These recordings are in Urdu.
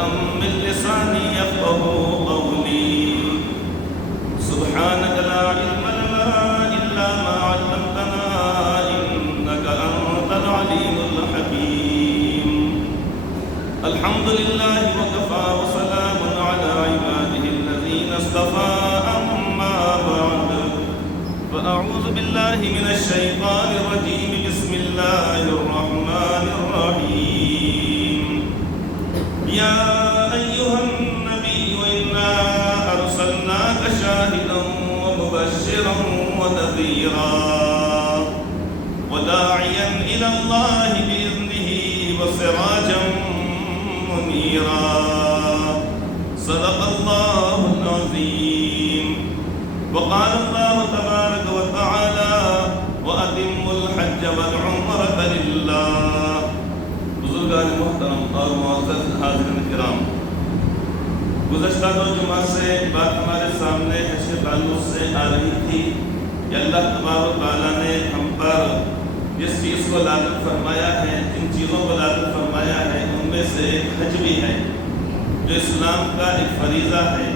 عقدة من لساني يفقهوا قولي سبحانك لا علم لنا إلا ما علمتنا إنك أنت العليم الحكيم الحمد لله وكفى وسلام على عباده الذين اصطفى أما بعد فأعوذ بالله من الشيطان الرجيم بسم الله الرحمن الرحيم يا أيها النبي إنا أرسلناك شاهدا ومبشرا ونذيرا وداعيا إلى الله بإذنه وسراجا منيرا صدق الله العظيم وقال الله تبارك وتعالى وأتموا الحج والعمرة لله بزرگان محترم اور معزز حاضرین کرام، گزشتہ دو جمعہ سے بات ہمارے سامنے حج کے تعلق سے آ رہی تھی کہ اللہ تبارک و تعالیٰ نے ہم پر جس چیز کو لازم فرمایا ہے، جن چیزوں کو لازم فرمایا ہے، ان میں سے ایک حج بھی ہے جو اسلام کا ایک فریضہ ہے۔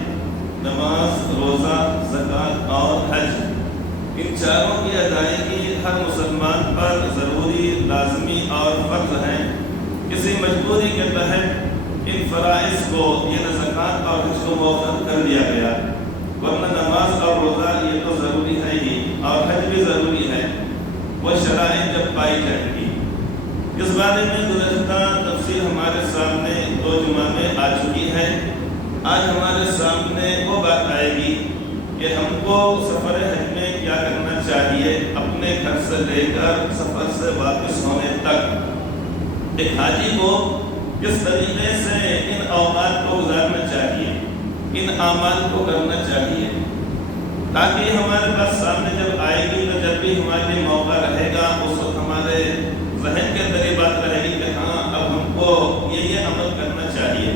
نماز، روزہ، زکوٰۃ اور حج، ان چاروں کی ادائیگی ہر مسلمان پر ضروری، لازمی اور فرض ہے۔ کسی مجبوری کے تحت ان فرائض کو یعنی زکوٰۃ اور حج کو مؤخر کر دیا گیا، ورنہ نماز اور روزہ یہ تو ضروری ہے ہی، اور حج بھی ضروری ہے، وہ شرائط جب پائی جائیں گی۔ اس بارے میں گزشتہ تفصیل ہمارے سامنے دو جمعہ میں آ چکی ہے۔ آج ہمارے سامنے وہ بات آئے گی کہ ہم کو سفر حج میں کیا کرنا چاہیے اپنے گھر سے لے کر سفر سے واپس ہونے تک۔ ایک حاجی کو کس طریقے سے ان اوقات کو گزارنا چاہیے، ان اعمال کو کرنا چاہیے، تاکہ ہمارے پاس سامنے جب آئے گی تو جب بھی ہمارے لیے موقع رہے گا اس وقت ہمارے ذہن کے اندر یہ بات رہے گی کہ ہاں اب ہم کو یہ عمل کرنا چاہیے۔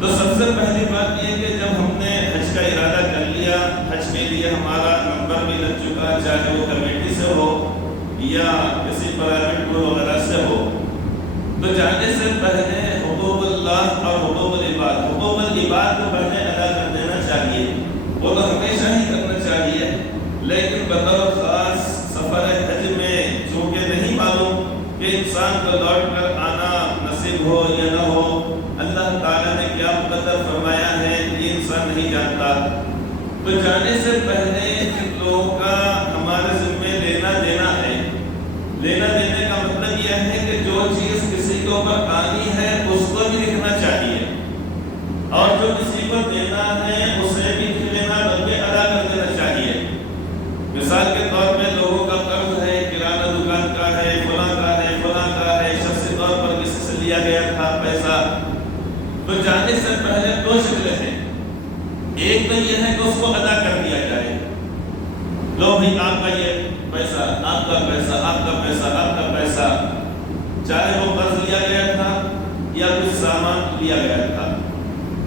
تو سب سے پہلی بات یہ کہ جب ہم نے حج کا ارادہ کر لیا، حج کے لیے ہمارا نمبر بھی لگ چکا، چاہے وہ کمیٹی سے ہو یا کسی پرائیویٹ ٹور وغیرہ سے ہو، تو جانے سے پہلے حقوق اللہ اور حقوق العباد کو پہلے ادا کر دینا چاہیے۔ وہ تو ہمیشہ ہی کرنا چاہیے، لیکن بطور خاص سفر حج میں چونکہ نہیں معلوم کہ انسان کو لوٹ کر آنا نصیب ہو یا نہ ہو، اللہ تعالیٰ نے کیا مقدر فرمایا ہے یہ انسان نہیں جانتا، تو جانے سے پہلے ان لوگوں کا ہمارے ذمہ لینا دینا ہے۔ لینا دینے کا مطلب یہ ہے کہ جو چیز کسی کے اوپر آنی ہے اس کو بھی لکھنا چاہیے، اور جو کسی کو دینا ہے اسے بھی لکھ لینا بلکہ ادا کر دینا چاہیے۔ مثال کے طور پہ لوگوں کا قرض ہے، کرانہ دکان کا ہے، فلاں کا ہے، فلاں کا ہے، شخصی طور پر کسی سے لیا گیا تھا پیسہ، تو جانے سے پہلے دو شکلیں ہیں۔ ایک تو یہ ہے کہ اس کو ادا کر دیا جائے، لو بھائی آپ کا یہ پیسہ، آپ کا پیسہ، آپ کا پیسہ، آپ کا پیسہ، چاہے وہ قرض لیا گیا تھا یا کچھ سامان لیا گیا تھا،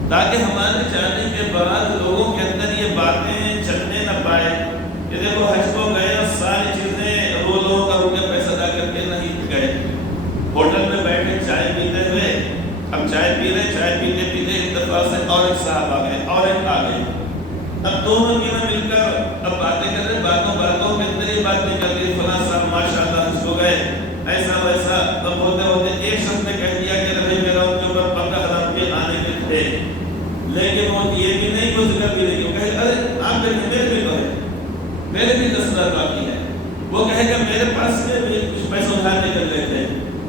تاکہ ہمارے جانے کے بعد لوگوں کے اندر یہ باتیں چلنے نہ پائے کہ دیکھو حج کو گئے اور ساری چیزیں وہ لوگوں کا روپے پیسہ ادا کر کے نہیں گئے۔ ہوٹل میں بیٹھے چائے پیتے ہوئے، اب چائے پی رہے، چائے پیتے پیتے ایک دفعہ سے اور ایک صاحب آ گئے اور ایک آ گئے، اب دونوں کی نہ مل کر اب باتیں کر رہے، باتوں کے اندر یہ بات نہیں کر رہی فلاں صاحب ماشاء اللہ حج کو گئے ایسا ویسا، تب ہوتے ہوتے ایک شخص نے کہہ دیا کہ رہے میرا ان کے اوپر 15,000 روپئے آنے کے تھے، لیکن وہ یہ بھی نہیں کچھ کر بھی نہیں، وہ کہے ارے آپ کے میرے بھی تو ہے، میرے بھی 10,000 باقی ہے، وہ کہے گا میرے پاس سے بھی کچھ پیسے ادھار نکل لیتے۔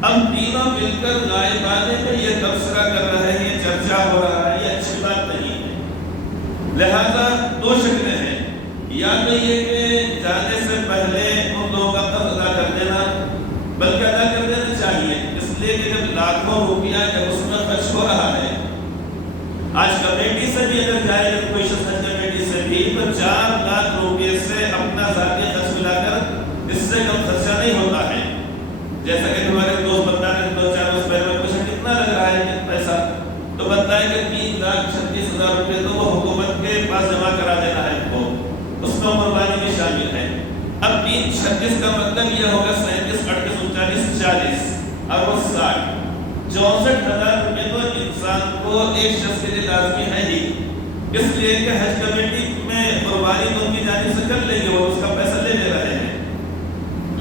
اب تینوں مل کر غائبانے میں یہ تبصرہ کر رہے ہیں، یہ چرچا ہو رہا ہے، یہ اچھی بات نہیں ہے۔ لہذا دو شکلیں ہیں، یا تو یہ کہ جانے سے پہلے ان لوگوں کا قرض ادا کر دینا، بلکہ ادا کر دینا چاہیے، اس لیے کہ جب لاکھوں روپیہ جب اس میں خرچ ہو رہا ہے، آج کمیٹی سے بھی اگر جائے گا کوئی شخص کمیٹی سے بھی تو 4 لاکھ روپے سے اپنا ذاتی خرچ ملا کر اس سے کم خرچہ نہیں ہوتا ہے۔ جیسا کہ ہمارے دوست بتا رہے ہیں 2-4 روز پہلے پوچھا کتنا لگ رہا ہے پیسہ، تو بتایا کہ 3,36,000 روپے تو وہ حکومت کے پاس جمع کرا دینا ہے، وہ اس میں قربانی بھی شامل ہے۔ اب 336 کا مطلب یہ ہوگا 37 38 39 40 اور وہ 60 64,000 روپے تو انسان کو وہ ایک شخص کے لیے لازمی ہے ہی، اس لیے کہ حج کمیٹی میں قربانی تو ان کی جانب سے کر لیں گے، وہ اس کا پیسہ لے رہے ہیں،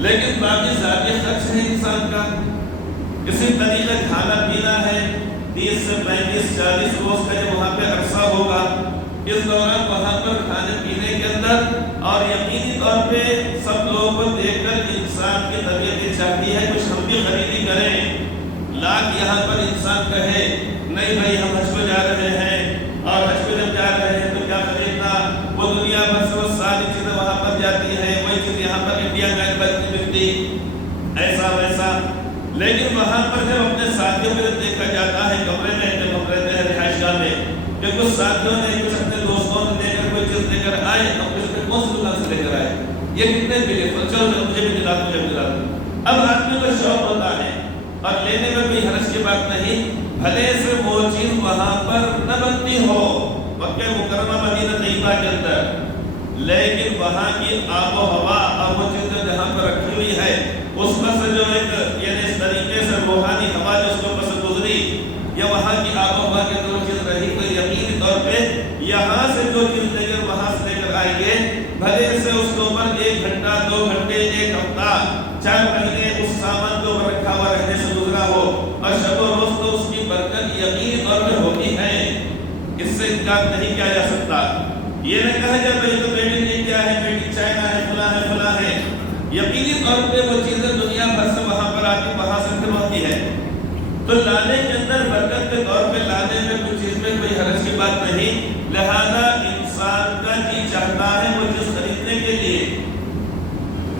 لیکن باقی ذاتی خرچ ہے انسان کا، کسی طریقے کھانا پینا ہے، 30 سے 35 40 روز کا جب وہاں پہ عرصہ ہوگا، اس دوران وہاں پر کھانے پینے کے اندر اور یقینی طور پہ سب لوگوں کو دیکھ کر انسان کی طبیعت یہ چاہتی ہے کچھ ہم بھی خریدی کریں، لاکھ یہاں پر انسان کہے نہیں بھائی ہم حج کو جا رہے ہیں، اور حج کو جب جا رہے ہیں تو کیا خریدنا، وہ دنیا بھر سے وہ ساری چیزیں وہاں پر جاتی ہیں، وہی چیز یہاں پر انڈیا میں نہیں ملتی، ایسا ویسا، لیکن وہاں پر جب اپنے ساتھیوں کو دیکھا جاتا ہے کمرے میں جب ہم رہتے ہیں رہائش گاہ میں کہ کچھ ساتھیوں نے کچھ اپنے دوستوں نے دے کر کوئی چیز لے کر آئے، اب کچھ اپنے کون سی دکان سے لے کر آئے، یہ کتنے ملے، چلو مجھے بھی دلا دو، مجھے بھی دلا دو، اب آدمی کو شوق ہوتا ہے اور لینے میں کوئی حرج کی بات نہیں، بھلے سے وہ چیز وہاں پر نہ بنتی ہو مکہ مکرمہ مدینہ طیبہ کے اندر، لیکن وہاں کی آب و ہوا اور وہ چیزیں جہاں پر رکھی ہوئی ہے اس پر سے جو ایک یعنی اس طریقے سے روحانی ہوا جو اس کے اوپر سے گزری یا وہاں کی آب و ہوا کے اندر وہ چیز رہی تو یقینی طور پہ یہاں سے جو چیز لے کر وہاں سے لے کر آئیں گے، بھلے سے اس کے اوپر 1 گھنٹہ 2 گھنٹے 1 ہفتہ 4 مہینے اس سامان کے اوپر رکھا ہوا رہنے سے گزرا ہو اور شب و روز تو اس کی برکت یقینی طور پہ ہوتی ہے، اس سے انکار نہیں کیا جا سکتا، یہ نہ کہا جائے بھائی تو بیٹی نہیں کیا ہے، بیٹی چائنا ہے، فلاں ہے، فلاں ہے، یقینی طور پہ وہ چیزیں دنیا بھر سے وہاں پر آتی وہاں سے پھر ہوتی ہے، تو لانے کے اندر برکت کے طور پہ لانے میں کوئی چیز میں کوئی حرج کی بات نہیں، لہذا انسان کا جی چاہتا ہے وہ چیز خریدنے کے لیے،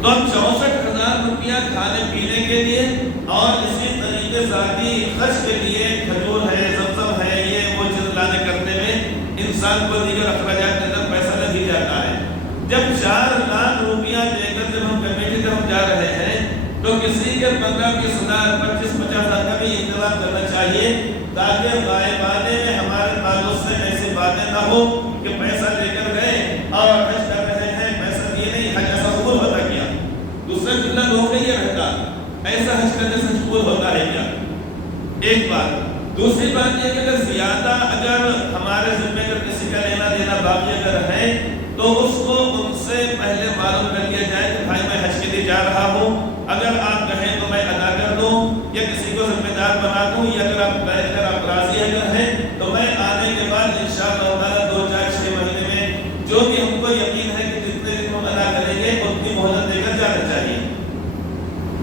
تو 64,000 روپیہ کھانے پینے کے لیے اور اسی طریقے ذاتی خرچ کے لیے کھجور ہے، زمزم ہے، یہ وہ چیز لانے کرنے میں انسان کو دیگر اخراجات کے اندر پیسہ لگ جاتا ہے، جب 4 لاکھ روپیہ دے کر جب ہم کمیٹی سے ہم جا رہے ہیں تو کسی کے 15-20,000 25-50,000 کا بھی انتظام کرنا چاہیے تاکہ غائبانے میں ہمارے تعلق سے ایسی باتیں نہ ہو کہ پیسہ لے کر گئے اور حج کر رہے ہیں پیسہ دیے نہیں، حج ایسا قبول ہوتا کیا، دوسرا جملہ لوگوں کا یہ رہتا ایسا حج کرنے سے قبول ہوتا ہے کیا، ایک بات، دوسری بات یہ کہ اگر زیادہ اگر ہمارے ذمہ اگر کسی کا لینا دینا باقی اگر ہے تو اس کو ان سے پہلے معلوم کر لیا جائے کہ بھائی میں حج کے لیے جا رہا ہوں، اگر آپ کہیں تو میں ادا کر دوں یا کسی کو ذمہ دار بنا دوں، یا اگر آپ راضی اگر ہیں تو میں آنے کے بعد انشاءاللہ تعالیٰ 2-4-6 مہینے میں جو بھی ہم کو یقین ہے کہ جتنے دن ہم ادا کریں گے اتنی مہلت دے کر جانا چاہیے،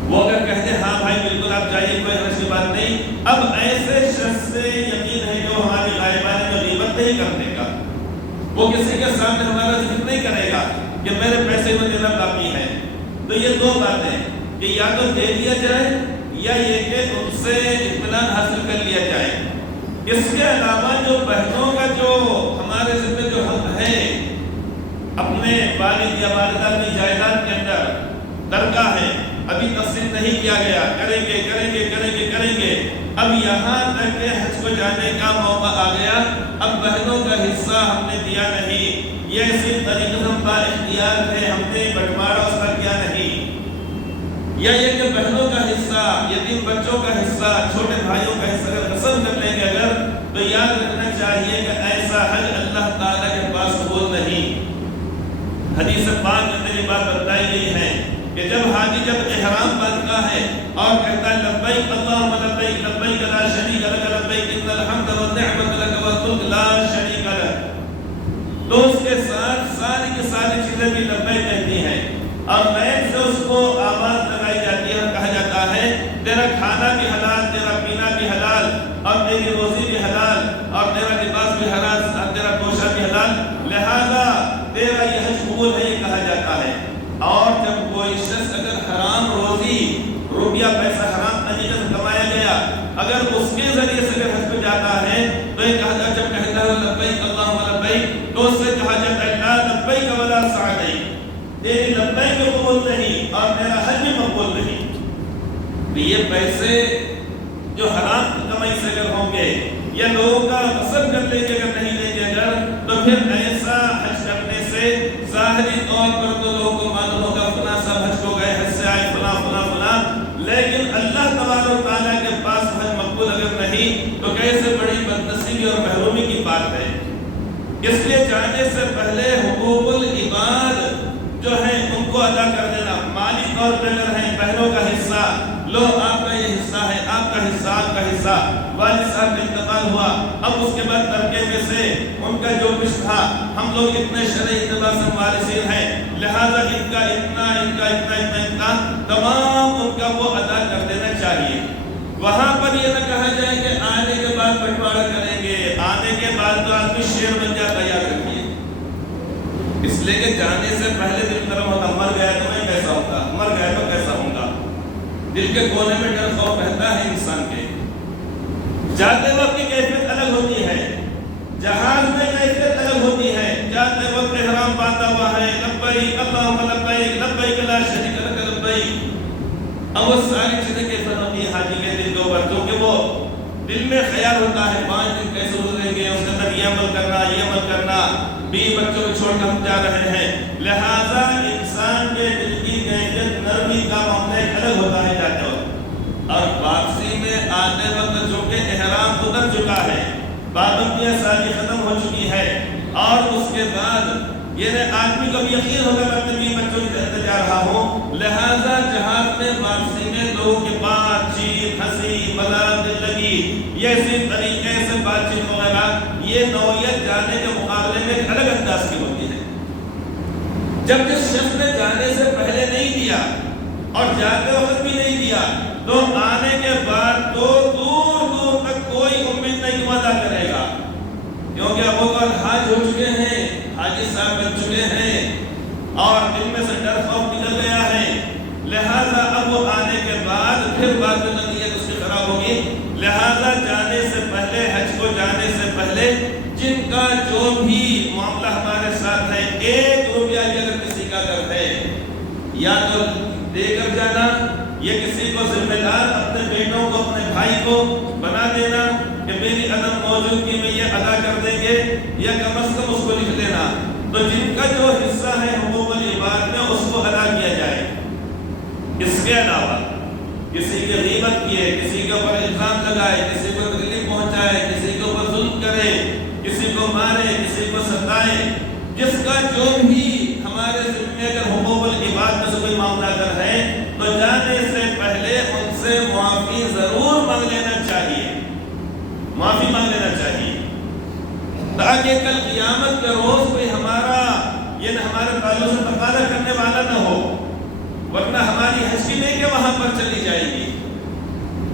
وہ اگر کہتے ہیں ہاں بھائی بالکل آپ جائیے کوئی حرج کی بات نہیں، اب ایسے شخص سے یقین ہے کہ وہ ہماری غائبانے میں غیبت نہیں کرنے کا، وہ کسی کے سامنے ہمارا ذکر نہیں کرے گا کہ میرے پیسے میں دینا باقی ہے، تو یہ 2 باتیں کہ یا تو دے دیا جائے یا یہ کہ ان سے اطمینان حاصل کر لیا جائے، اس کے علاوہ جو بہنوں کا جو ہمارے ذمہ جو حق ہے اپنے والد یا والدہ کی جائیداد کے اندر درگاہ ہے ابھی تقسیم نہیں کیا گیا، کریں گے کریں گے کریں گے کریں گے، اب یہاں تک کہ حج کو جانے کا موقع آ گیا، اب بہنوں کا حصہ ہم نے دیا نہیں، یہ اسی طریقے سے ہم با اختیار تھے، ہم نے بٹوارا اس کا کیا نہیں، یا یہ کہ بہنوں کا حصہ، یتیم بچوں کا حصہ، چھوٹے بھائیوں کا حصہ اگر قسم کر لیں گے اگر تو یاد رکھنا چاہیے کہ ایسا حج اللہ تعالیٰ کے پاس قبول نہیں، حدیث پاک میں یہ بات بتائی گئی ہے کہ جب حاجی جب احرام باندھتا ہے اور کہتا ہے لبیک اللہم لبیک لبیک لا شریک لک لبیک ان الحمد والنعمت لک والملک لا شریک لک، تو اس کے ساتھ ساری کی ساری چیزیں بھی لبیک کہتی ہیں اور بیت سے اس کو آواز لگائی جاتی ہے اور کہا جاتا ہے تیرا کھانا بھی حلال، تیرا پینا بھی حلال اور تیری روزی بھی حلال اور تیرا لباس بھی حلال اور تیرا توشہ بھی حلال، لہذا تیرا یہ حج قبول ہے یہ کہا جاتا ہے، اور جب کوئی شخص اگر حرام روزی روپیہ پیسہ حرام طریقے سے کمایا گیا اگر اس کے ذریعے سے اگر حج پہ جاتا ہے تو یہ کہا جاتا ہے جب کہتا ہے لبیک اللہم لبیک تو اس سے کہا جاتا ہے لا لبیک ولا سعدیک، تیری لبیک قبول نہیں اور میرا حج بھی مقبول نہیں، تو یہ پیسے جو حرام کمائی سے اگر ہوں گے یا لوگوں کا قسم کر لیں گے اگر نہیں لیں گے اگر تو پھر ایسا حج کرنے سے ظاہری طور پر تو لوگوں کو معلوم ہوگا فلاں صاحب حج کو گئے حج سے آئے فلاں فلاں فلاں، لیکن اللہ تبارک و تعالیٰ کے پاس حج مقبول اگر نہیں تو کیسے بڑی بدنصیبی نصیبی اور محرومی کی بات ہے. اس لیے جانے سے پہلے حقوق العباد جو ہیں ان کو ادا کر دینا. مالی طور پہ اگر ہیں بہنوں کا حصہ، لو آپ کا یہ حصہ ہے، آپ کا حصہ، آپ کا حصہ. والد صاحب کا انتقال ہوا، اب اس کے بعد ترکے میں سے ان کا جو کچھ تھا، ہم لوگ اتنے شرعی اعتبار سے وارثین ہیں، لہذا ان کا اتنا تمام ان کا وہ ادا کر دینا چاہیے. وہاں پر یہ نہ کہا جائے کہ آنے کے بعد بٹوارا کریں گے، آنے کے بعد تو آدمی شیر بن جاتا. یاد رکھیے، اس لیے کہ جانے سے پہلے دل نرم ہوتا. مر گیا تو میں کیسا ہوتا، مر گیا تو کیسا ہوں گا. دل کے کونے میں ڈر خوف رہتا ہے انسان کے. جاتے وقت کی کیفیت الگ ہوتی ہے، جہاز میں کیفیت الگ ہوتی ہے. جاتے وقت احرام باندھا ہوا ہے، لبیک اللہم لبیک لبیک لا شریک لک لبیک. اب وہ ساری چیزیں کیسے ہوتی ہیں حاجی کے دل کے اوپر، کیونکہ وہ دل میں خیال ہوتا ہے 5 دن کیسے گزریں گے، اس کے اندر یہ عمل کرنا، یہ عمل کرنا، 20 بچوں کو چھوڑ کر ہم جا رہے ہیں. لہذا انسان کے دل کی کیفیت نرمی کا معاملہ الگ ہوتا ہے جاتے وقت. اور واپسی میں آتے وقت جو کہ احرام اتر چکا ہے، پابندیاں ساری ختم ہو چکی ہے، اور اس کے بعد یہ آدمی کو بھی یقین ہوگا میں اپنے 20 بچوں کی طرف جا رہا ہوں. لہذا جہاز میں واپسی میں لوگوں کے بات چیت، ہنسی مذاق، دل لگی، یہ اسی طریقے سے بات چیت وغیرہ، یہ نوعیت جانے کے مقابلے میں ایک الگ انداز کی ہوتی ہے. جب جس شخص نے جانے سے پہلے نہیں دیا اور جاتے وقت بھی نہیں دیا، تو آنے کے بعد تو دور دور تک کوئی امید نہیں ادا کرے گا. کیونکہ اب وہ حاج ہو چکے ہیں، حاجی صاحب بن چکے ہیں، اور دل میں سے ڈر خوف نکل گیا ہے. لہذا اب وہ آنے کے بعد پھر بعد میں نیت اس کی خراب ہوگی. لہذا جانے سے پہلے، حج کو جانے سے پہلے جن کا جو بھی معاملہ ہمارے ساتھ ہے، 1 روپیہ بھی اگر کسی کا اگر ہے، یا تو دے کر جانا، یا کسی کو ذمہ دار اپنے بیٹوں کو، اپنے بھائی کو بنا دینا کہ میری عدم موجودگی میں یہ ادا کر دیں گے، یا کم از کم اس کو لکھ دینا. تو جن کا جو حصہ ہے حقوق العباد میں، اس کو ادا کیا جائے. اس کے علاوہ کسی کی غیبت کیے، کسی کے اوپر الزام لگائے، کسی کو تکلیف پہنچائے، کسی کے اوپر ظلم کرے، کسی کو مارے، کسی کو ستائے، جس کا جو بھی ہمارے ذمہ اگر حقوق العباد میں سے کوئی معاملہ اگر ہے، تو جانے سے پہلے ان سے معافی ضرور مانگ لینا چاہیے، معافی مانگ لینا چاہیے، تاکہ کل قیامت کے روز کوئی ہمارا یہ ہمارے تعلق سے تقاضا کرنے والا نہ ہو. ورنہ ہماری حج کی نہیں کہ وہاں پر چلی جائے گی.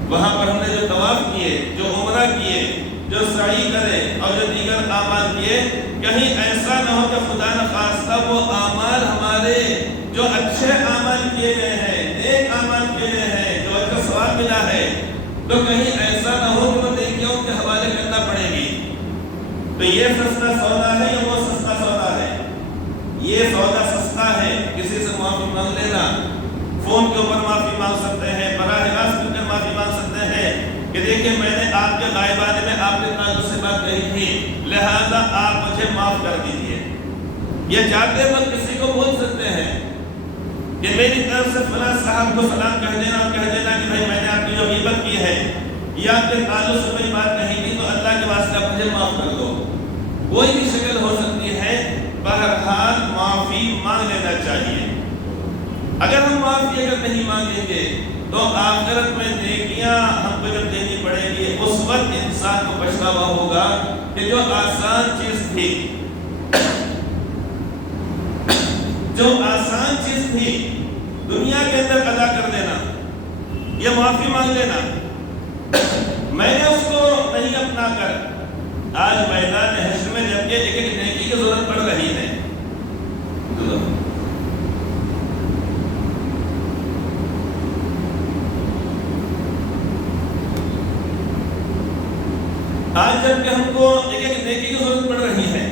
وہاں پر ہم نے جو طواف کیے، جو عمرہ کیے، جو سعی کرے اور جو دیگر اعمال کیے، کہیں ایسا نہ ہو کہ خدا نخواستہ وہ اعمال ہمارے جو اچھے اعمال کیے گئے ہیں، نیک اعمال کیے گئے ہیں، جو اچھا ثواب ملا ہے، تو کہیں ایسا نہ ہو کہ وہ نیکیوں کے حوالے کرنا پڑے گی. تو یہ سستا سودا ہے یا وہ سستا سودا ہے؟ یہ سودا سستا ہے. کسی سے معافی مانگ لینا، فون کے اوپر معافی مانگ سکتے ہیں، براہ راست کر کے معافی مانگ سکتے ہیں کہ دیکھیں میں نے آپ کے غائبانے میں آپ کے تعلق سے بات کہی تھی، لہذا آپ مجھے معاف کر دیجیے. یہ جاتے وقت کسی کو بول سکتے ہیں کہ میری طرف سے فلاں صاحب کو سلام کہہ دینا اور کہہ دینا کہ بھائی میں نے آپ کی جو غیبت کی ہے یا آپ کے تعلق سے کوئی بات کہی تھی، تو اللہ کے واسطے مجھے معاف کر دو. کوئی بھی شکل ہو سکتی ہے. بہرحال معافی مانگ لینا چاہیے. اگر ہم معافی اگر نہیں مانگیں گے تو آخرت میں نیکیاں ہم کو جب دینی پڑے گی، اس وقت انسان کو پچھتاوا ہوگا کہ جو آسان چیز تھی، جو آسان چیز تھی دنیا کے اندر ادا کر دینا یا معافی مانگ لینا، میں نے اس کو نہیں اپنا کر آج میدان حشر میں جبکہ ایک ایک نیکی کی ضرورت پڑ رہی ہے. آج جب کہ ہم کو ایک ایک نیکی کی ضرورت پڑ رہی ہے،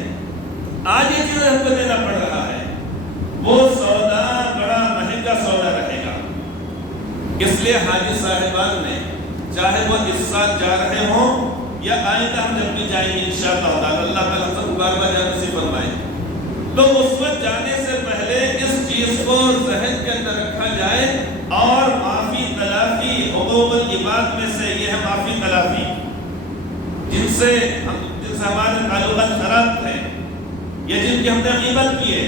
آج یہ چیزیں ہم کو دینا پڑ رہا ہے، وہ سودا بڑا مہنگا سودا رہے گا. اس لیے حاجی صاحبان نے چاہے وہ اس سال جا رہے ہوں یا آئندہ ہم جب بھی جائیں گے انشاءاللہ تعالی، اللہ تعالیٰ سب مبارکباد جانے نصیب فرمائے، تو اس وقت جانے سے پہلے اس چیز کو ذہن کے اندر رکھا جائے اور معافی تلافی حقوق العباد میں سے یہ ہے معافی تلافی. جن جن سے ہمارے تعلقات خراب تھے، یا جن کی ہم نے غیبت کیے،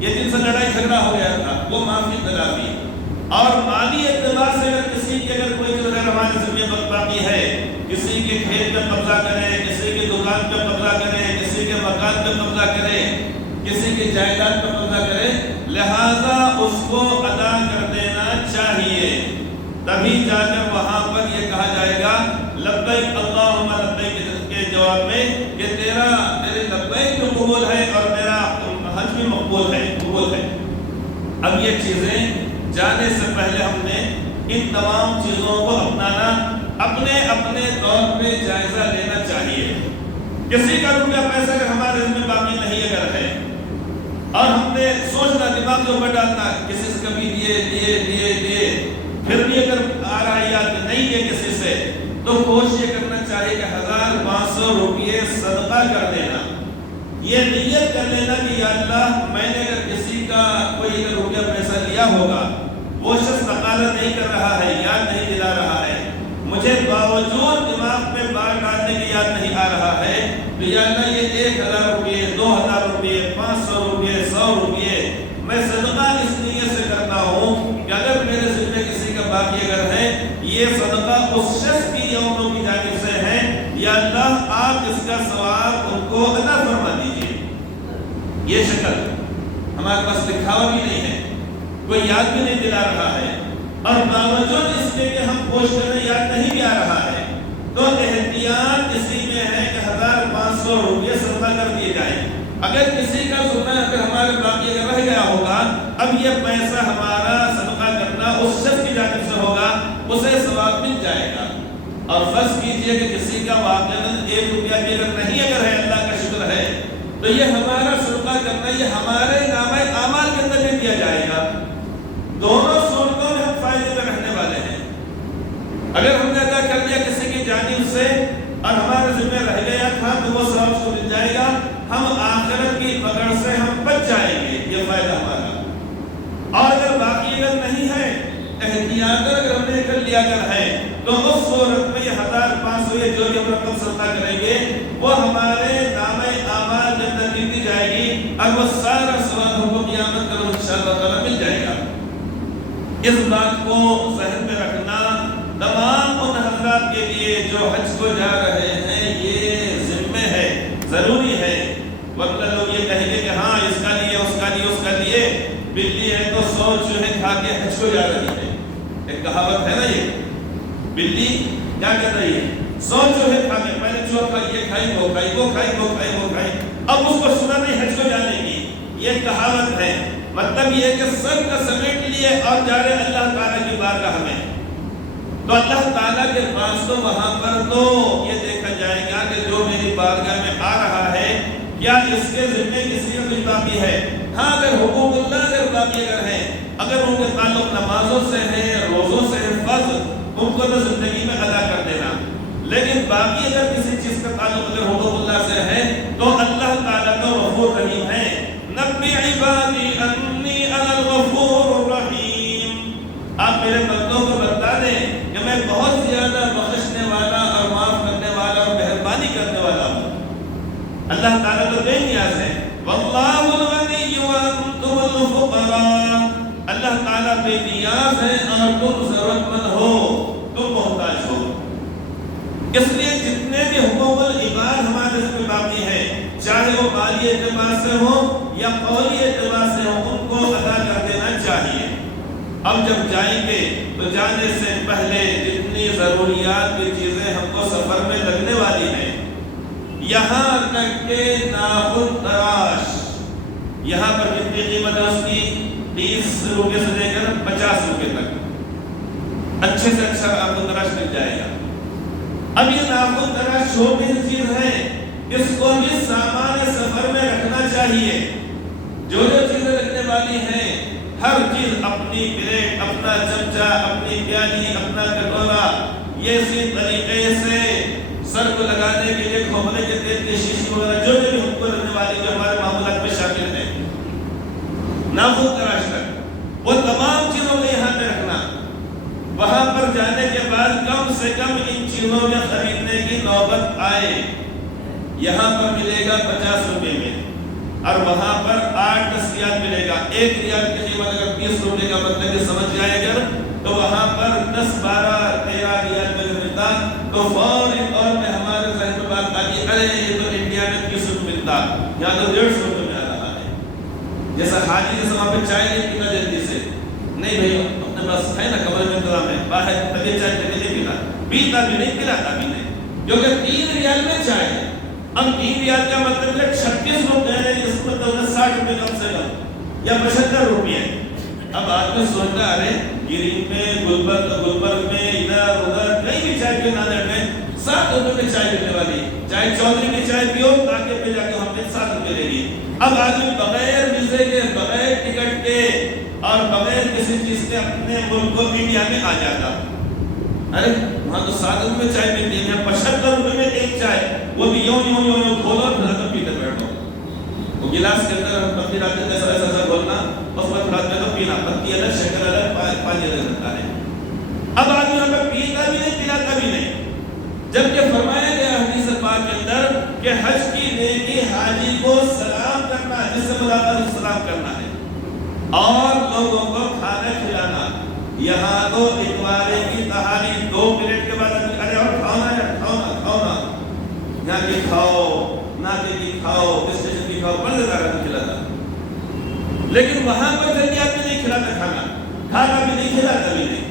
یا جن سے لڑائی جھگڑا ہو گیا تھا، وہ معافی تلافی. اور مالی اعتبار سے اگر کسی کی اگر کوئی جو ہمارے ذمہ باقی ہے، کسی کے کھیت پہ قبضہ کرے، کسی کی دکان پہ قبضہ کرے، کسی کے مکان پہ قبضہ کرے، کسی کی جائیداد پہ قبضہ کرے، لہذا اس کو ادا کر دینا چاہیے. تبھی جا کر وہاں پر یہ کہا جائے گا لبیک اللہم لبیک کے جواب میں کہ تیرے لبیک بھی قبول ہے اور میرا حج بھی مقبول ہے، قبول ہے. اب یہ چیزیں جانے سے پہلے ہم نے ان تمام چیزوں کو اپنانا، اپنے اپنے طور پہ جائزہ لینا چاہیے. کسی کا روپیہ پیسہ اگر ہمارے ذمہ باقی نہیں اگر ہے اور ہم نے سوچنا دماغ کے اوپر ڈالنا کسی سے کبھی لیے پھر بھی اگر آ رہا ہے یاد نہیں ہے کسی سے، تو کوشش یہ کرنا چاہیے کہ 1500 روپیے صدقہ کر دینا. یہ نیت کر لینا کہ یا اللہ میں نے اگر کسی کا کوئی اگر روپیہ پیسہ لیا ہوگا، وہ شخص تقاضا نہیں کر رہا ہے، یاد نہیں دلا رہا ہے، مجھے باوجود دماغ میں بات ڈالنے کی یاد نہیں آ رہا ہے، تو یا اللہ یہ 1000 روپیے، 2000 روپیے، 500 روپیے، 100 روپیے میں صدقہ اس نیت سے کرتا ہوں کہ اگر میرے ذمہ کسی کا باقی اگر ہے، یہ صدقہ اس شخص کی یوموں کی جانب سے ہے، یا اللہ آپ اس کا ثواب ان کو عطا فرما دیجیے. یہ شکل ہمارے پاس دکھاوا بھی نہیں ہے، کوئی یاد بھی نہیں دلا رہا ہے، اور باوجود اس کے کہ ہم کوشش کرنے یاد نہیں بھی آ رہا ہے، تو احتیاط اسی میں ہے کہ 1500 روپیے صدقہ کر دیے جائیں. اگر کسی کا سنا اگر ہمارے باقی اگر رہ گیا ہوگا، اب یہ پیسہ ہمارا صدقہ کرنا اس شخص کی جانب سے ہوگا، اسے ثواب مل جائے گا. اور فرض کیجئے کہ کسی کا واقعہ 1 روپیہ بھی اگر نہیں اگر ہے، اللہ کا شکر ہے، تو یہ ہمارا صدقہ کرنا یہ ہمارے نامہ اعمال کے اندر لے دیا جائے گا. دونوں صورتوں میں ہم فائدے میں رہنے والے ہیں. اگر ہم نے ادا کر دیا کسی کی جانب سے اور ہمارے ذمہ رہ گیا تھا تو وہ ثواب کو مل جائے گا، ہم آخرت کی پکڑ سے ہم بچ جائیں گے، یہ فائدہ ہمارا. اور اگر باقی اگر نہیں ہے، احتیاط اگر ہم نے کر لیا اگر ہے، تو اس صورت میں یہ 1500 یہ جو بھی ہم رقم صدقہ کریں گے وہ ہمارے نامہ اعمال کے اندر لکھی جائے گی، اور وہ سارا ثواب ہم کو قیامت کا انشاءاللہ تعالی مل جائے گا. اس بات کو ذہن میں رکھنا تمام ان حضرات کے لیے جو حج کو جا رہے ہیں یہ ذمہ ہے، ضروری ہے. ورنہ لوگ یہ کہیں گے کہ ہاں اس کا لیے اس کا لیے اس کا لیے، بلی ہے تو 100 چوہے کھا کے حج کو جا رہی ہے. ایک کہاوت ہے نا، یہ بلی کیا کر رہی ہے، 100 چوہے کھا کے، پہلے چوہا کھائی، یہ کھائی، وہ کھائی، وہ کھائی، وہ کھائی، وہ کھائی، اب اس کو سنا نہیں حج کو جانے کی. یہ کہاوت ہے، مطلب یہ کہ سب کا سمیٹ لیے اور جا رہے اللہ تعالیٰ کی بارگاہ میں. تو اللہ تعالیٰ کے پاس تو وہاں پر تو یہ دیکھا جائے گا کہ جو میری بارگاہ میں آ رہا ہے کیا اس کے ذمہ کسی کا کچھ باقی ہے. ہاں اگر حقوق اللہ اگر باقی اگر ہے، اگر ان کے تعلق نمازوں سے ہے، روزوں سے ہے، فرض ان کو تو زندگی میں ادا کر دینا. لیکن باقی اگر کسی چیز کا تعلق اگر حقوق اللہ سے ہے تو اللہ تعالیٰ تو غفور رحیم ہے. نبی عبادی انی انا الغفور الرحیم، آپ میرے بندوں کو بتا دیں کہ میں بہت زیادہ بخشنے والا اور معاف کرنے والا اور مہربانی کرنے والا ہوں. اللہ تعالیٰ تو بے نیاز ہے. واللہ الغنی وانتم الفقراء، اللہ تعالیٰ بے نیاز ہے اور تم ضرورت مند ہو، تم محتاج ہو. اس لیے جتنے بھی حقوق العباد ہمارے ذمہ باقی ہیں، چاہے وہ مالی اعتبار سے ہو یا قولی اعتبار سے ہو، ان کو ادا کر دینا چاہیے. اب جب جائیں گے تو جانے سے پہلے جتنی ضروریات کی چیزیں ہم کو سفر میں لگنے والی ہیں، یہاں تک کہ ناخن تراش، یہاں پر کتنی قیمت ہے اس کی؟ 30 روپے سے لے کر 50 روپے تک اچھے سے اچھا آپ کو تراش مل جائے گا. اب یہ ناخن تراش چھوٹی سی چیز ہے، اس کو بھی سامان سفر میں رکھنا چاہیے. جو چیزیں رکھنے والی ہیں، ہر چیز اپنی پلیٹ، اپنا چمچہ، اپنی پیالی، اپنا کٹورا، یہ اسی طریقے سے سر کو لگانے کے لیے کھوپڑے کے تیل کی شیشی وغیرہ جو بھی ہم کو رکھنے والی جو ہمارے معمولات میں شامل ہیں، ناخن تراش تک وہ تمام چیزوں کو یہاں پہ رکھنا. وہاں پر جانے کے بعد کم سے کم ان چیزوں میں خریدنے کی نوبت آئے یہاں پر ملے گا 50 روپے میں، اور وہاں پر 8-10 ریال ملے گا. 1 ریال کی قیمت اگر 20 روپے کا مطلب یہ سمجھ جائے اگر، تو وہاں پر 10-12-13 ریال میں ملتا تو فوری طور پہ ہمارے ذہن میں بات آتی، ارے یہ تو انڈیا میں 30 روپے ملتا، یہاں تو 150 روپے میں آ رہا ہے. جیسا حاجی جیسا وہاں پہ چائے نہیں پیتا جلدی سے، نہیں بھائی اپنے پاس ہے نا کمرے میں انتظام ہے، باہر طبیعت چائے کبھی نہیں پیتا، پیتا بھی نہیں پلاتا بھی نہیں، کیونکہ 3 ریال میں چائے ہے. اب 3 ریال کا مطلب ہے 36 روپے ہے، اس کو تو 60 روپے کم سے کم یا 75 روپے. اب آدمی سوچتا ہے ارے گرین میں گلبرگ میں ادھر ادھر کہیں بھی چائے پیو نادر میں 7 روپے میں چائے پینے والی، چائے چودھری کی چائے پیو تاکہ پہ جا کے ہم نے 7 روپے لے لی. اب آدمی بغیر ویزے کے، بغیر ٹکٹ کے اور بغیر کسی چیز کے اپنے ملک کو انڈیا میں آ جاتا. ارے وہاں تو 7 روپے میں چائے ملتی ہے، 75 روپے میں ایک چائے، وہ بھی یوں کھولو اور پھر پیتے بیٹھو. وہ گلاس کے اندر ہم پتی ڈالتے ہیں، ایسا ایسا بولنا، اس وقت رات میں تو پینا، پتی الگ، شکر الگ، پانی الگ رہتا ہے. اب آدمی ہمیں پیتا بھی نہیں، پلاتا بھی نہیں. جبکہ فرمایا گیا حدیث پاک کے اندر کہ حج کی نیکی حاجی کو سلام کرنا ہے، جس سے ملاقات سلام کرنا ہے، اور لوگوں کو کھانا کھلانا. یہاں تو اتوارے کی تہاری 2 منٹ کے بعد ارے اور کھانا ہے، کھاؤ یہاں کی کھاؤ، ناکے کی کھاؤ، اسٹیشن کی کھاؤ، بڑے زیادہ کھلاتا. لیکن وہاں پر جلدی آدمی نہیں کھلاتا، کھانا بھی نہیں، کھلاتا بھی نہیں.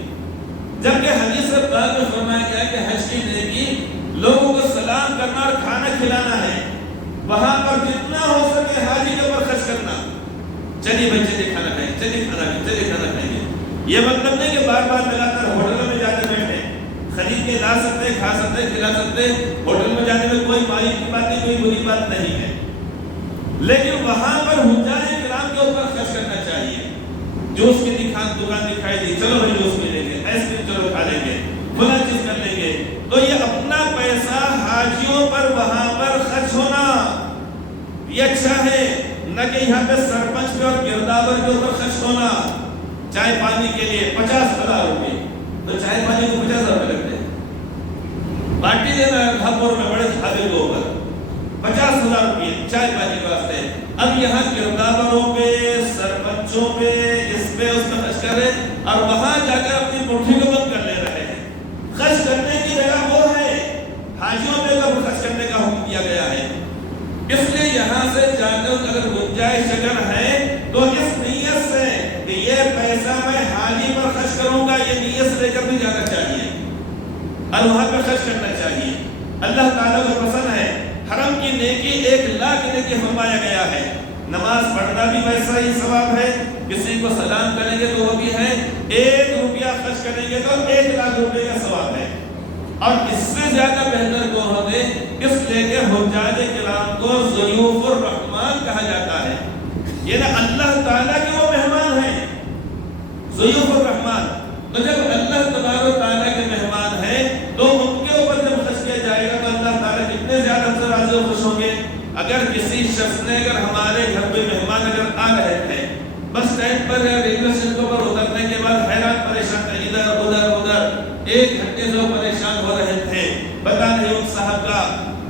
جبکہ حدیث پاک میں فرمایا گیا کہ حج کی نیکی لوگوں کو سلام کرنا اور کھانا کھلانا ہے. وہاں پر جتنا ہو سکے حاجی کے اوپر خرچ کرنا. چلیے بھائی چلیے کھانا کھائیں، چلیے کھانا کھائیں گے. یہ مطلب نہیں کہ بار بار لگاتار ہوٹلوں میں جاتے بیٹھے، خرید کے لا سکتے، کھا سکتے، کھلا سکتے. ہوٹل میں جانے میں کوئی مایوس کی بات نہیں، کوئی بری بات نہیں ہے. لیکن وہاں پر حجاج کرام کے اوپر خرچ کرنا چاہیے. جوس کی دکان دکھائی دی، چلو بھائی جوس پی لیں گے، آئس کریم چلو کھا لیں گے، فلاں چیز کر لیں گے. تو یہ اپنا پیسہ حاجیوں پر وہاں پر خرچ ہونا یہ اچھا ہے، نہ کہ یہاں پہ سرپنچ پہ اور گردابر کے اوپر خرچ ہونا. چائے پانی کے لیے 50,000 روپے، تو چائے پانی کو 50,000 روپے لگتے ہیں. پارٹی دینا ہے دھاپور میں بڑے ڈھابے کے اوپر 50,000 روپے چائے پانی کے واسطے. اب یہاں گردابروں پہ، سرپنچوں پہ، اس پہ خرچ کر رہے، اور وہاں جا کر اپنی مٹھی کو بند کر لے رہے ہیں. خرچ کرنے کی جگہ وہ ہے، حاجیوں پہ خرچ کرنے کا حکم دیا گیا ہے. اس لیے یہاں سے جا کر اگر گنجائش اگر ہے تو اس نیت سے کہ یہ پیسہ میں حاجی پر خرچ کروں گا، یہ نیت سے لے کر بھی جانا چاہیے اور وہاں پہ خرچ کرنا چاہیے. اللہ تعالیٰ کو پسند ہے. حرم کی نیکی 1,00,000 کی نیکی فرمایا گیا ہے. نماز پڑھنا بھی ویسا ہی ثواب ہے، کسی کو سلام کریں گے تو وہ بھی ہے، 1 روپیہ خرچ کریں گے تو 1,00,000 روپے کا ثواب ہے. اور اس سے زیادہ بہتر کون ہوتے، اس لیے کہ حجاج کرام کو ضیوف الرحمان کہا جاتا ہے. یہ نا اللہ تعالیٰ کے وہ مہمان ہیں، ضیوف الرحمان. تو جب اللہ تبارک و تعالیٰ کے مہمان ہیں تو ان کے اوپر جب خرچ کیا جائے گا تو اللہ تعالیٰ کتنے زیادہ سے راضی و خوش ہوں گے. اگر کسی شخص نے اگر ہمارے گھر پہ مہمان اگر آ رہے تھے، بس اسٹینڈ پر یا ریلوے اسٹیشن پر اترنے کے بعد حیران پریشان تھے، ادھر 1 گھنٹے سے وہ پریشان ہو رہے تھے، پتہ نہیں ان صاحب کا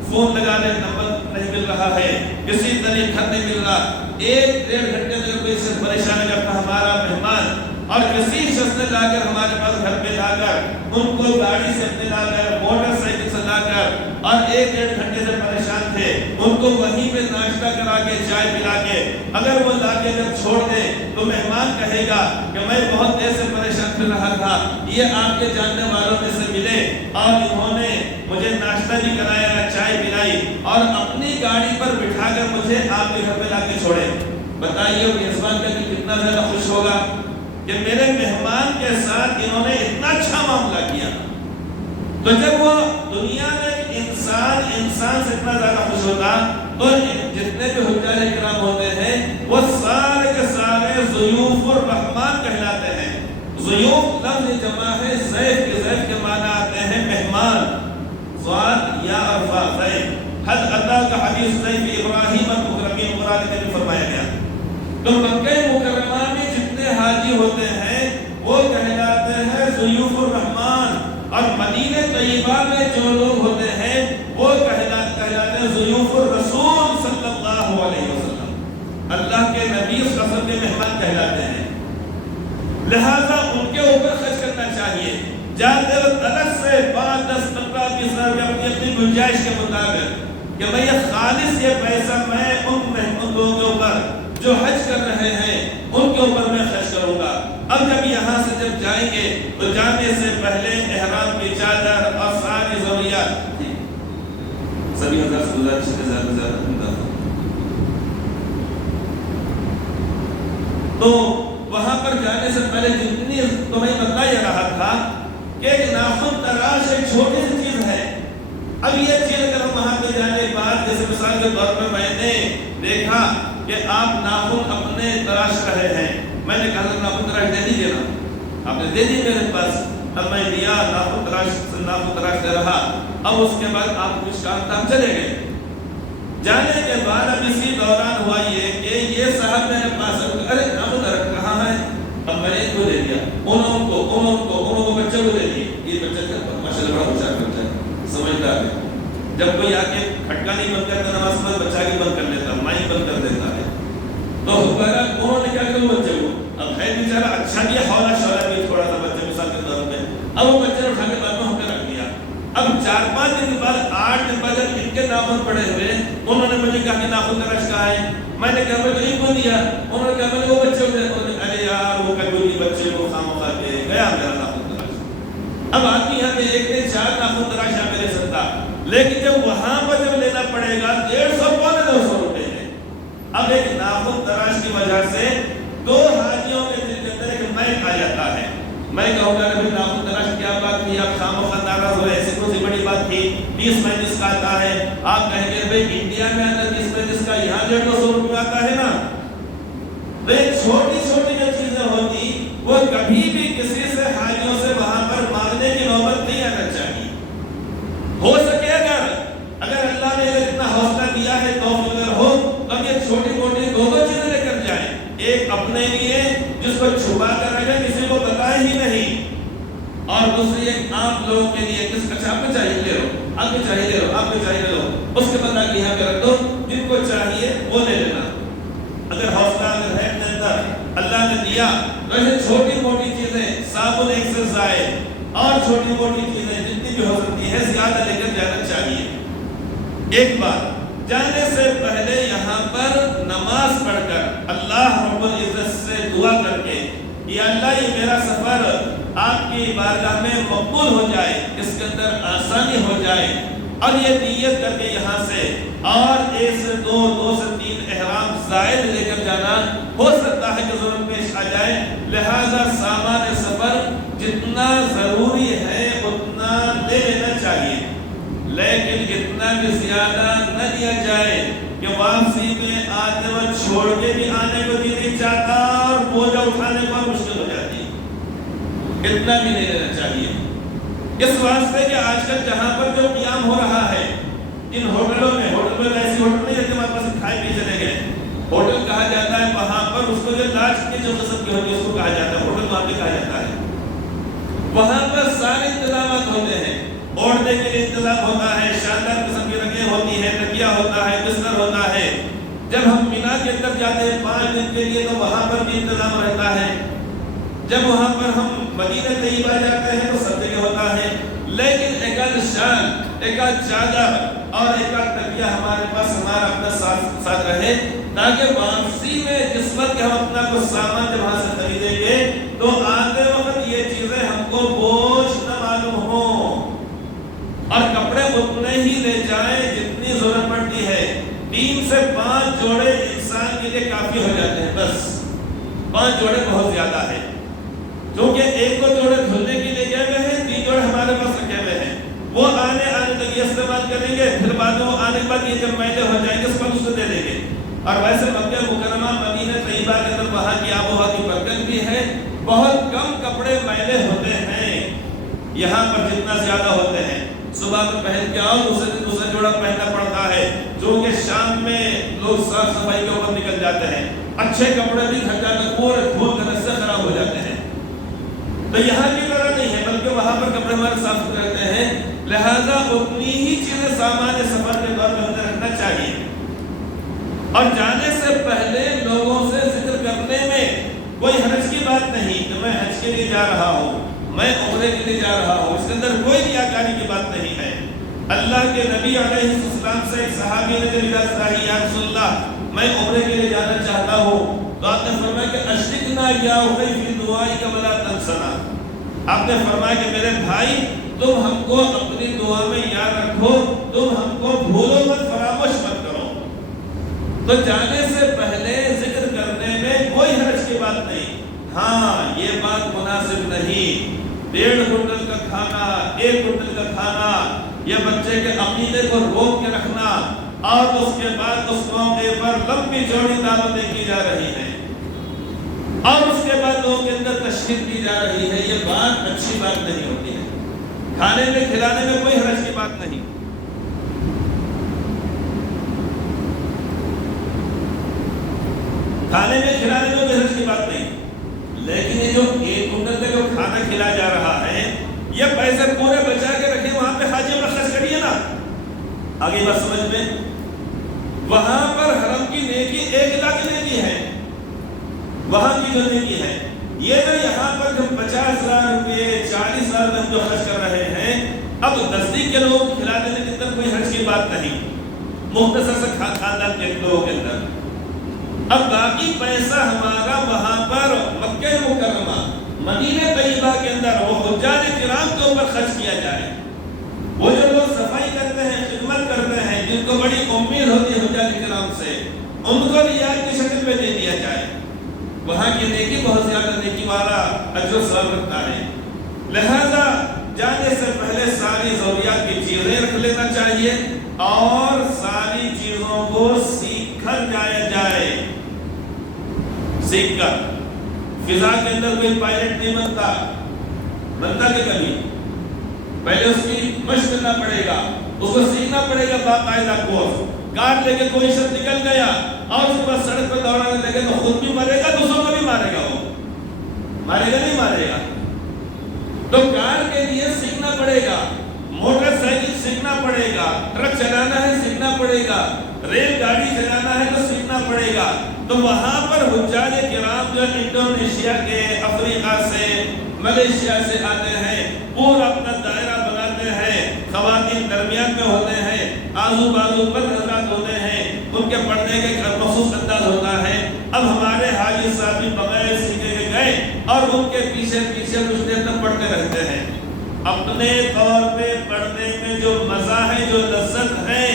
فون لگانے نمبر نہیں مل رہا ہے، کسی طریقے خط نہیں مل رہا. 1-1.5 گھنٹے تک کوئی سے پریشان کرتا ہمارا مہمان، اور کسی شخص نے لا کر ہمارے پاس گھر پہ لا کر ان کو گاڑی سے اپنے لا کر، موٹر سائیکل سے لا کر، اور 1-1.5 گھنٹے سے پریشان تھے، ان کو وہیں پہ ناشتہ کرا کے، چائے پلا کے اگر وہ لا کے جب چھوڑ دے تو مہمان کہے گا کہ میں بہت دیر سے پریشان کر رہا تھا، یہ آپ کے جاننے والوں میں سے ملے اور انہوں نے مجھے ناشتہ بھی کرایا، چائے پلائی اور اپنی گاڑی پر بٹھا کر مجھے آپ کے گھر پہ لا کے چھوڑے. بتائیے وہ میزبان کا دل کتنا زیادہ خوش ہوگا کہ میرے مہمان کے ساتھ انہوں نے اتنا اچھا معاملہ کیا. تو جب وہ دنیا میں انسان سے اتنا زیادہ خوش ہوتا تو جتنے بھی حجاج کرام ہوتے ہیں وہ سارے کے سارے ضیوف الرحمان کہلاتے ہیں. ضیوف لفظ جمع ہے ضیف کے معنی آتے ہیں مہمان، ضاد یا ارفا ضیف. حد ادا کا حدیث ضیف ابراہیم المکرمین مراد میں فرمایا گیا. تو مکہ مکرمہ میں جتنے حاجی ہوتے ہیں وہ کہلاتے ہیں ضیوف الرحمان، اور مدینہ طیبہ میں جو لوگ ہوتے ہیں وہ کہلاتے ہیں ضیوف کے مہمان کہلاتے ہیں، لہذا ان کے اوپر خرچ کرنا چاہیے۔ جاتے وقت الگ سے 5-10 15 20 اپنی گنجائش کے مطابق کہ میں یہ خالص یہ پیسہ میں ان لوگوں کے اوپر جو حج کر رہے ہیں ان کے اوپر میں خرچ کروں گا۔ اب جب یہاں سے جب جائیں گے تو جانے سے پہلے احرام کی چادر اور ساری ضروریات سبھی ہزار سے گزارش کے زیادہ تو وہاں پر جانے سے پہلے جتنی تمہیں بتایا رہا تھا کہ ایک ناخن تراش ایک چھوٹی سی چیز ہے۔ اب یہ چیز اگر ہم وہاں پہ جانے کے بعد جیسے مثال کے طور پر میں نے دیکھا کہ آپ ناخن اپنے تراش رہے ہیں، میں نے کہا ناخن تراش دے دیجیے نا، آپ نے دے دی میرے پاس، اب میں لیا ناخن تراش دے رہا، اب اس کے بعد آپ کچھ کام تھا چلے گئے۔ جانے کے بعد اب اسی دوران ہوا یہ کہ یہ صاحب میرے پاس ارے ناخن تراش کہاں ہے، اب میں نے ان کو دے دیا، انہوں کو بچے کو دے دیے۔ یہ بچہ ماشاءاللہ بڑا ہوشیار بچہ ہے، سمجھدار ہے، جب کوئی آ کے کھٹکا نہیں بند کرتا نماز پر بچہ کے بند کر لیتا، مائک بند کر دیتا ہے، تو انہوں نے کیا کیا بچے کو اب ہے بیچارہ اچھا بھی ہولا شولا بھی تھوڑا سا بچے مثال کے طور پہ، اب وہ بچے نے اٹھا کے بعد میں ہم نے رکھ دیا۔ اب 4-5 دن کے بعد 8 دن بعد جب ان کے ناخن پڑے ہوئے انہوں نے مجھے کہا کہ ناخن تراش کہاں ہے، میں نے کہا میں ان کو دیا، انہوں نے کہا میں نے وہ بچے کو، ارے یار وہ کبھی بچے کو خامخواہ دے گیا میرا ناخن تراش۔ اب آدمی یہاں پہ ایک نے 4 ناخن تراش یہاں پہ لے سکتا، لیکن جب وہاں پر جب لینا پڑے گا 150-200 روپے ہے۔ اب ایک ناخن تراش کی وجہ سے 2 حاجیوں کے دل کے اندر ایک میل آ جاتا ہے۔ میں کہوں گا کہ ناخن تراش کیا بات تھی، آپ خامخواہ ناراض ہوئے، ایسی کون سی بڑی بات تھی، 20-35 کا آتا ہے، آپ کہیں گے بھائی انڈیا میں اندر 20-35 کا، یہاں 150 روپے آتا ہے نا۔ تو ایک چھوٹی چھوٹی جو چیزیں ہوتی وہ کبھی بھی کسی سے حاجیوں سے وہاں پر مانگنے کی نوبت نہیں آنا چاہیے۔ ہو سکے اگر اللہ نے اتنا حوصلہ دیا ہے توفیق اگر ہو تو اب یہ چھوٹی موٹی 2 چیزیں لے کر جائیں، ایک اپنے لیے جس کو چھپا کر رکھے کسی کو بتائے ہی نہیں، اور دوسری ایک عام لوگوں کے لیے کس اچھا آپ کو چاہیے لے لو، آپ کو چاہیے لے لو، آپ کو چاہیے لے لو، اس کے بعد آگے یہاں پہ رکھ دو، جن کو چاہیے وہ لے لینا۔ اگر حوصلہ اگر ہے اپنے اندر اللہ نے دیا تو ایسے چھوٹی موٹی چیزیں صابن ایک سے زائد اور چھوٹی موٹی چیزیں جتنی بھی ہو سکتی ہے زیادہ لے کر جانا چاہیے۔ ایک بات، جانے سے پہلے یہاں پر نماز پڑھ کر اللہ رب العزت سے دعا کر کے یا اللہ یہ میرا سفر آپ کی بارگاہ میں مقبول ہو جائے، اس کے اندر آسانی ہو جائے، اور یہ نیت کر کے یہاں سے اور 1 سے 2 سے 3 احرام زائد لے کر جانا، ہو سکتا ہے کہ ضرورت پیش آ جائے، لہذا سامان سفر جتنا ضروری ہے اتنا لے لینا چاہیے، لیکن اتنا بھی زیادہ نہ لیا جائے کہ واپسی میں آتے وقت چھوڑ کے بھی آنے کو جی نہیں چاہتا اور بوجھا اٹھانے کو مشکل ہو جاتی ہے، اتنا بھی نہیں لینا چاہیے۔ اس واسطے کہ آج کل جہاں پر جو قیام ہو رہا ہے ان ہوٹلوں میں، ہوٹل میں ایسی ہوٹل نہیں ہے کہ ہمارے پاس کھائے پی چلے گئے، ہوٹل کہا جاتا ہے وہاں پر اس کو جو لاش کی جو قسم کی ہوتی ہے اس کو کہا جاتا ہے ہوٹل، وہاں پہ کہا جاتا ہے، وہاں پر سارے انتظامات ہوتے ہیں، اوڑھنے کے لیے انتظام ہوتا ہے، شاندار قسم کی رنگیں ہوتی ہیں، تکیہ ہوتا ہے، بستر ہوتا ہے۔ جب ہم مینا کے اندر جاتے ہیں 5 دن کے لیے تو وہاں پر بھی انتظام رہتا ہے، جب وہاں پر ہم مدینہ طیبہ جاتے ہیں تو سب جگہ ہوتا ہے، لیکن ایک شال، ایک چادر اور ایک تکیہ ہمارے پاس ہمارا اپنا ساتھ رہے، تاکہ واپسی میں جس وقت ہم اپنا کچھ سامان جب وہاں سے خریدیں گے تو آتے وقت یہ چیزیں ہم کو بوجھ نہ معلوم ہو، اور کپڑے اتنے ہی لے جائیں جتنی ضرورت پڑتی ہے۔ 3 سے 5 جوڑے انسان کے لیے کافی ہو جاتے ہیں، بس 5 جوڑے بہت زیادہ ہے، کیونکہ ایک کو جوڑے دھلنے کے لیے گئے ہوئے ہیں، 3 جوڑے ہمارے پاس رکھے ہوئے ہیں، وہ آنے تک یہ استعمال کریں گے، پھر بعد میں وہ آنے کے بعد یہ جب میلے ہو جائیں گے اس پر اس کو دے دیں گے۔ اور ویسے مکہ مکرمہ مدینہ طیبہ کے اندر وہاں کی آب و ہوا کی برکت بھی ہے، بہت کم کپڑے میلے ہوتے ہیں، یہاں پر جتنا زیادہ ہوتے ہیں صبح میں پہن کے آؤ دوسرا جوڑا پہننا پڑتا ہے، جو کہ شام میں لوگ صاف صفائی کے اوپر نکل جاتے ہیں، اچھے کپڑے بھی تھک جاتے پورے دھول کر سے خراب ہو جاتے ہیں۔ تو یہاں کی طرح نہیں ہے، بلکہ وہاں پر کپڑے ہمارے صاف ستھرے رہتے ہیں، لہذا اتنی ہی چیزیں سامان سفر کے دور میں اندر رکھنا چاہیے، اور جانے سے پہلے لوگوں سے ذکر کرنے کوئی حرج کی بات نہیں کہ میں حج کے لیے جا رہا ہوں، میں عمرے کے لیے جا رہا ہوں، اس کے اندر کوئی ریاکاری کی بات نہیں ہے۔ اللہ کے نبی علیہ السلام سے ایک صحابی نے جب عرض کیا یا رسول اللہ میں عمرے کے لیے جانا چاہتا ہوں، تو آپ نے فرمایا کہ اشرکنا یا اخی فی دعائک ولا تنسنا۔ آپ نے فرمایا کہ میرے بھائی تم ہم کو اپنی دعا میں یاد رکھو، تم ہم کو بھولو مت، فراموش مت کرو۔ تو جانے سے پہلے ذکر کرنے میں کوئی حرج کی بات نہیں۔ ہاں یہ بات مناسب نہیں 1.5 کنٹل کا کھانا، 1 کنٹل کا کھانا، یا بچے کے عقیدے کو روک کے رکھنا، اور اس کے بعد اس موقع پر لمبی چوڑی دعوتیں کی جا رہی ہیں، اور اس کے بعد لوگوں کے اندر تشہیر کی جا رہی ہے، یہ بات اچھی بات نہیں ہوتی ہے۔ کھانے میں کھلانے میں کوئی حرج کی بات نہیں، کھانے میں کھلانے میں کوئی حرج کی بات نہیں، لیکن یہ جو 1 کنٹل کا جو کھانا کھلایا جا رہا ہے، یہ پیسے پورے بچا کے رکھیں، وہاں پہ حاجی پر خرچ کریے نا۔ آگے بات سمجھ میں، وہاں پر حرم کی نیکی 1 لاکھ نیکی ہے، وہاں کی جو نیکی ہے، یہ جو یہاں پر جو 50,000 روپے 40,000 ہم جو خرچ کر رہے ہیں، اب نزدیک کے لوگ کھلا دینے کے اندر کوئی حرج کی بات نہیں، مختصر سے خاندان کے لوگوں کے اندر۔ اب باقی پیسہ ہمارا وہاں پر مکہ مکرمہ مدینہ طیبہ کے اندر وہ حجاج کرام کے اوپر خرچ کیا جائے۔ وہ جو لوگ صفائی کرتے ہیں، خدمت کرتے ہیں، جن کو بڑی امید ہوتی ہے حجاج کرام سے، ان کو ریال کی شکل میں دے دیا جائے۔ وہاں کی نیکی بہت زیادہ نیکی والا اجر و ثواب رکھتا ہے۔ لہذا جانے سے پہلے ساری ضروریات کی چیزیں رکھ لینا چاہیے، اور ساری چیزوں کو سیکھ کر جایا جائے۔ سیکھ کر فضا کے اندر کوئی پائلٹ نہیں بنتا کہ کبھی پہلے اس کی مشق کرنا پڑے گا، اس کو سیکھنا پڑے گا باقاعدہ کورس۔ کار لے کے کوئی شخص نکل گیا اور اس پر سڑک پر دوڑانے لگے تو خود بھی مرے گا، دوسروں کو بھی مارے گا، وہ مارے گا نہیں مارے گا؟ تو کار کے لیے سیکھنا پڑے گا، موٹر سائیکل سیکھنا پڑے گا، ٹرک چلانا ہے سیکھنا پڑے گا، ریل گاڑی چلانا ہے تو سیکھنا پڑے گا۔ تو وہاں پر حجاج کرام جو انڈونیشیا کے، افریقہ سے، ملیشیا سے آتے ہیں، پورا اپنا دائرہ بناتے ہیں، خواتین درمیان میں ہوتے ہیں، آزو بازو پر حضرات ہوتے ہیں، ان کے پڑھنے کے مخصوص انداز ہوتا ہے۔ اب ہمارے حاجی صاحب بھی بغیر سیکھے کے گئے اور ان کے پیچھے پیچھے کچھ دیر تک پڑھتے رہتے ہیں۔ اپنے طور پہ پڑھنے میں جو مزہ ہے، جو لذت ہے،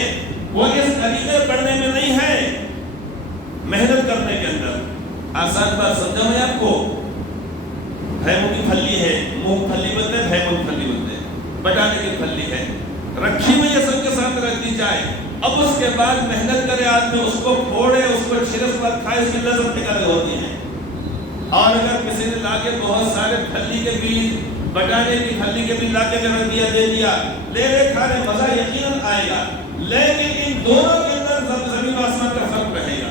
وہ اس طریقے پڑھنے میں نہیں ہے، محنت کرنے کے اندر۔ آسان بات سمجھا میں آپ کو، بھیموں کی پھلی ہے، مونگ پھلی بولتے ہیں، بھیموں کی پھلی بولتے ہیں، بٹانے کی پھلی ہے، رکھی ہوئی یہ سب کے ساتھ رکھ دی جائے، اب اس کے بعد محنت کرے آدمی، اس کو پھوڑے، اس کو چھلے، بعد کھائے، اس کی لذت نکال ہوتی ہے۔ اور اگر کسی نے لا کے بہت سارے پھلی کے بیج، بٹانے کی پھلی کے بیج لا کے رکھ دیا، دے دیا، لے کھانے مزہ یقیناً آئے گا، لیکن ان دونوں کے اندر زمین و آسمان کا فرق رہے گا،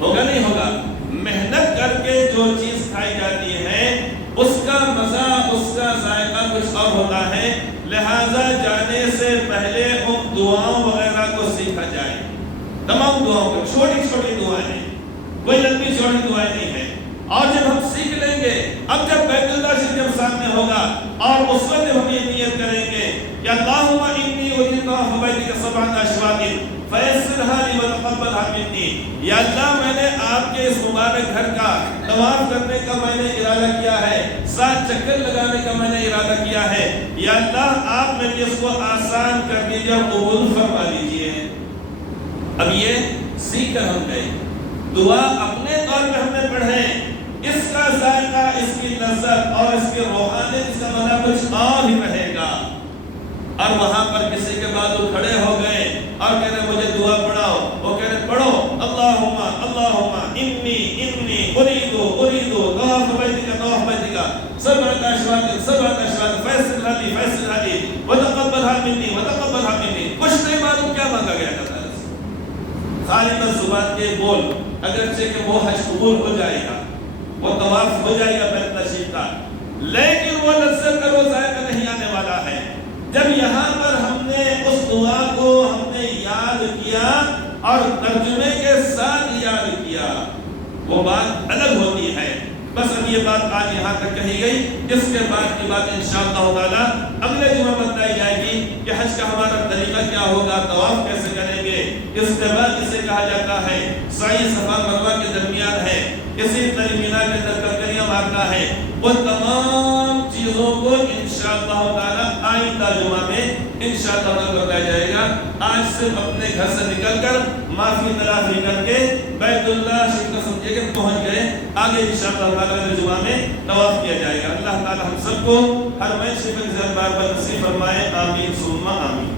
ہوگا نہیں ہوگا؟ محنت کر کے جو چیز کھائی جاتی ہے اس کا مزہ، اس کا ذائقہ کچھ اور ہوتا ہے۔ لہذا جانے سے پہلے ان دعاؤں وغیرہ کو سیکھا جائے، تمام دعاؤں کو، چھوٹی چھوٹی دعائیں ہیں، کوئی لمبی چوڑی دعائیں نہیں ہیں۔ اور جب ہم سیکھ لیں گے، اب جب بیت اللہ شریف جب سامنے ہوگا اور اس وقت ہم یہ نیت کریں گے کہ اللہم انی ارید طواف بیتک 7 اشواط فیسرھا لی وتقبلھا منی، یا اللہ میں نے آپ کے اس مبارک گھر کا طواف کرنے کا میں نے ارادہ کیا ہے، 7 چکر لگانے کا میں نے ارادہ کیا ہے، یا اللہ آپ میرے اس کو آسان کر دیجیے اور قبول فرما لیجیے۔ اب یہ سیکھ کر ہم گئے، دعا اپنے طور پہ ہم نے پڑھیں، اس کا ذائقہ، اس کی لذت اور اس کی روحانیت، اس کا مزہ کچھ اور ہی رہے گا۔ اور وہاں پر کسی کے بعد وہ کھڑے ہو گئے اور کہہ رہے مجھے دعا پڑھاؤ، وہ کہہ رہے پڑھو اللہم انی اريد طواف بیتک 7 اشواط فیسرھا لی وتقبلھا منی۔ کچھ نہیں معلوم کیا مانگا گیا تھا، خالی بس زبان کے بول، اگرچہ کہ وہ حج قبول ہو جائے گا، وہ طواف ہو جائے گا بیت اللہ شریف کا، لیکن وہ لذت کا وہ ذائقہ نہیں آنے والا ہے۔ جب یہاں پر ہم نے اس دعا کو ہم نے یاد کیا اور ترجمے کے ساتھ یاد کیا، وہ بات الگ ہوتی ہے۔ بس اب یہ بات آج یہاں تک کہی گئی، اس کے بعد کی بات انشاءاللہ تعالی اگلے جمعہ بتائی جائے گی کہ حج کا ہمارا طریقہ کیا ہوگا، طواف کیسے کریں گے، اس کے بعد اسے کہا جاتا ہے سعی صفا مروہ کے درمیان ہے، اسی طرح مینا کے اندر کنکریاں مارنا ہے۔ وہ تمام چیزوں کو انشاءاللہ تعالی آئندہ جمعہ میں انشاءاللہ بتایا جائے گا۔ آج صرف اپنے گھر سے نکل کر معافی تلافی کر کے بیت اللہ شریف کو سمجھے کہ پہنچ گئے، آگے انشاءاللہ تعالی جمعہ میں طواف کیا جائے گا۔ اللہ تعالی ہم سب کو ہر میں شریف بار بار نصیب فرمائے، آمین ثم آمین۔